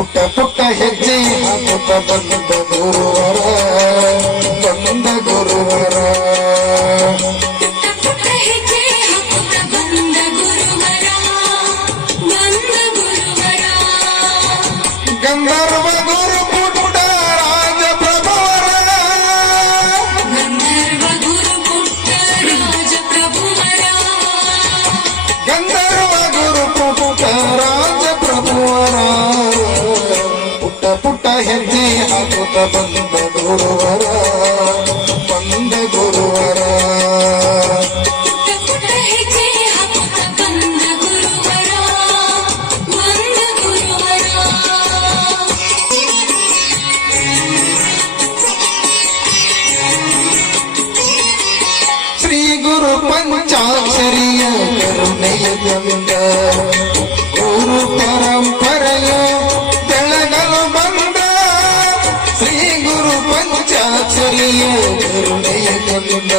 ಪುಟ್ಟ ಪುಟ್ಟ ಹೆಜ್ಜೆ ಹಾಕುತ್ತ ಬಂದ ಗುರುವರ ಬಂದ ಗುರುವರ ಗಂಧರ್ವ ಗುರು ಪುಟ್ಟ ರಾಜ ಪ್ರಭುವರ ಗಂಧರ್ವ ಗುರು ಪುಟ್ಟ ರಾಜ ಪ್ರಭುವರ ಪುಟ್ಟ ಪುಟ್ಟ ಹೆಜ್ಜೆ ಹಾಕುತ್ತ ಬಂದ ಗುರುವರ ಬಂದ ಗುರುವರ ಶ್ರೀ ಗುರು ಪಂಚಾಕ್ಷರಿಯ ಕರುಣೆಯಿಂದ ಗುರು ಪರಂಪರೆಯ ಬೆಳಗಲು ಬಂದ ಶ್ರೀ ಗುರು ಪಂಚಾಕ್ಷರಿಯ ಕರುಣೆಯಿಂದ